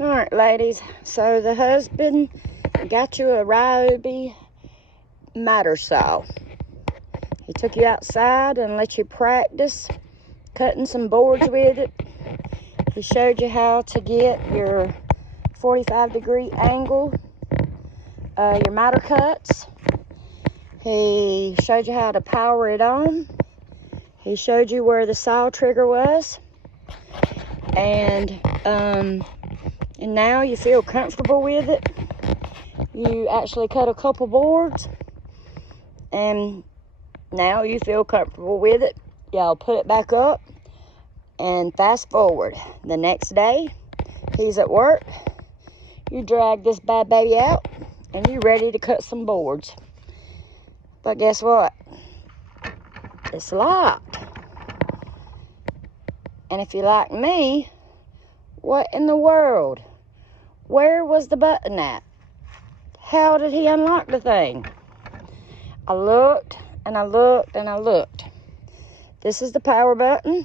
All right, ladies. So the husband got you a Ryobi Miter Saw. He took you outside and let you practice cutting some boards with it. He showed you how to get your 45-degree angle, your miter cuts. He showed you how to power it on. He showed you where the saw trigger was. And now you feel comfortable with it. You actually cut a couple boards, and now you feel comfortable with it. Y'all put it back up, and fast forward. The next day, he's at work. You drag this bad baby out, and you're ready to cut some boards. But guess what? It's locked. And if you're like me, what in the world? Where was the button at? How did he unlock the thing? I looked and I looked and I looked. This is the power button.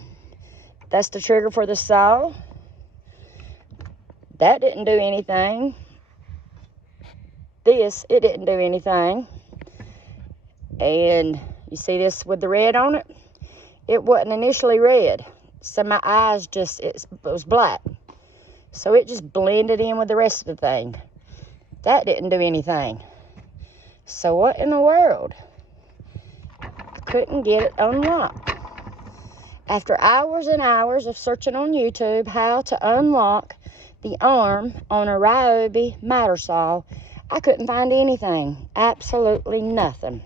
That's the trigger for the saw. That didn't do anything. It didn't do anything. And you see this with the red on it? It wasn't initially red. So my eyes it was black. So it just blended in with the rest of the thing. That didn't do anything. So what in the world? Couldn't get it unlocked. After hours and hours of searching on YouTube how to unlock the arm on a Ryobi Miter Saw, I couldn't find anything. Absolutely nothing.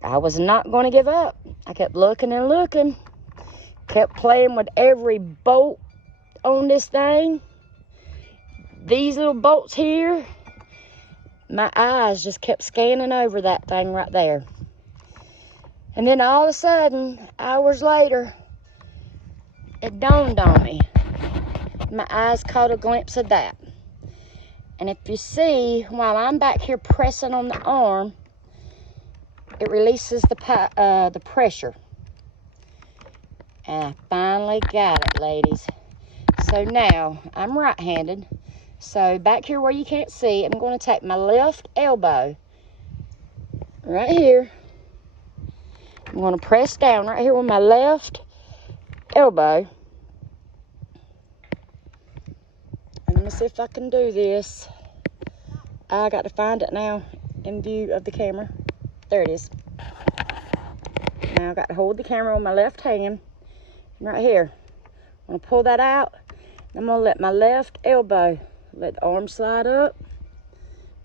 I was not going to give up. I kept looking and looking. Kept playing with every bolt on this thing. These little bolts here. My eyes just kept scanning over that thing right there. And then all of a sudden, hours later, it dawned on me. My eyes caught a glimpse of that. And if you see, while I'm back here pressing on the arm, it releases the pressure. And I finally got it, ladies. So now, I'm right-handed. So back here where you can't see, I'm going to take my left elbow right here. I'm going to press down right here with my left elbow. And let me see if I can do this. I got to find it now in view of the camera. There it is. Now I got to hold the camera with my left hand. Right here. I'm going to pull that out. I'm going to let my left elbow, let the arm slide up.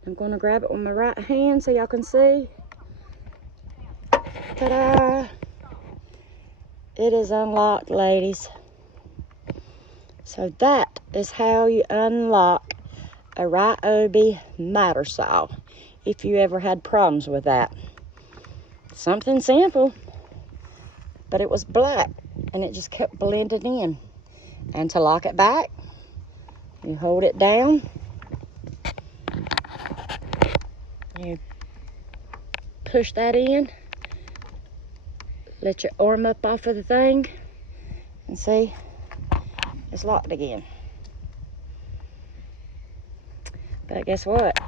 I'm going to grab it with my right hand so y'all can see. Ta-da! It is unlocked, ladies. So that is how you unlock a Ryobi Miter Saw, if you ever had problems with that. Something simple, but it was black, and it just kept blending in. And to lock it back, you hold it down. You push that in. Let your arm up off of the thing. And see, it's locked again. But guess what?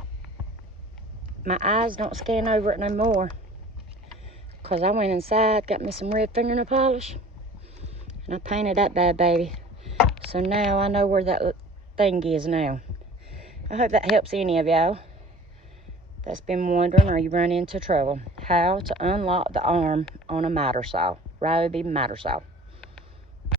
My eyes don't scan over it no more. Because I went inside, got me some red fingernail polish. And I painted that bad baby. So now I know where that thing is now. I hope that helps any of y'all that's been wondering or you run into trouble. How to unlock the arm on a miter saw. Ryobi Miter Saw.